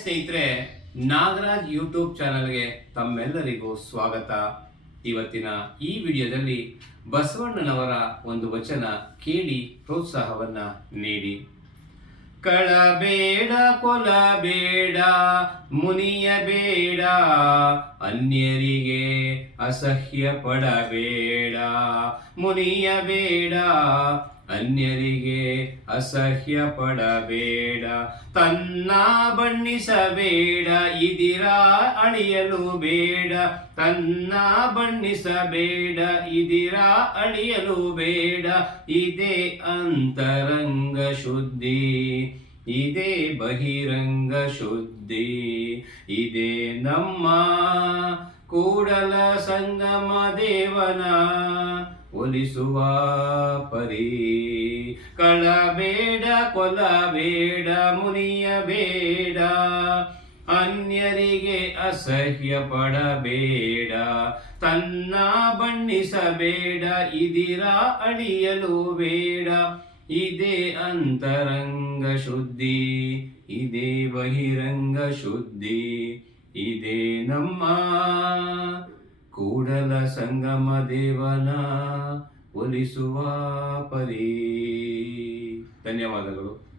ಸ್ನೇಹಿತರೆ, ನಾಗರಾಜ್ ಯೂಟ್ಯೂಬ್ ಚಾನಲ್ಗೆ ತಮ್ಮೆಲ್ಲರಿಗೂ ಸ್ವಾಗತ. ಇವತ್ತಿನ ಈ ವಿಡಿಯೋದಲ್ಲಿ ಬಸವಣ್ಣನವರ ಒಂದು ವಚನ ಕೇಳಿ ಪ್ರೋತ್ಸಾಹವನ್ನ ನೀಡಿ. ಕಳಬೇಡ, ಕೊಲಬೇಡ, ಮುನಿಯಬೇಡ, ಅನ್ಯರಿಗೆ ಅಸಹ್ಯ ಪಡಬೇಡ ಮುನಿಯಬೇಡ ಅನ್ಯರಿಗೆ ಅಸಹ್ಯ ಪಡಬೇಡ ತನ್ನ ಬಣ್ಣಿಸಬೇಡ, ಇದಿರ ಅಳಿಯಲು ಬೇಡ. ತನ್ನ ಬಣ್ಣಿಸಬೇಡ, ಇದಿರ ಅಳಿಯಲು ಬೇಡ. ಇದೇ ಅಂತರಂಗ ಶುದ್ಧಿ, ಇದೇ ಬಹಿರಂಗ ಶುದ್ಧಿ, ಇದೇ ನಮ್ಮ ಕೂಡಲ ಸಂಗಮ ದೇವನ ಒಲಿಸುವ ಪರಿ. ಕಳಬೇಡ ಕೊಲಬೇಡ ಮುನಿಯಬೇಡ ಅನ್ಯರಿಗೆ ಅಸಹ್ಯ ಪಡಬೇಡ. ತನ್ನ ಬಣ್ಣಿಸಬೇಡ, ಇದಿರ ಅಳಿಯಲು ಬೇಡ. ಇದೇ ಅಂತರಂಗ ಶುದ್ಧಿ, ಇದೇ ಬಹಿರಂಗ ಶುದ್ಧಿ. ಇದೇ ನಮ್ಮ ಕೂಡಲ ಸಂಗಮ ದೇವನ ಒಲಿಸುವ ಪರಿ. ಧನ್ಯವಾದಗಳು.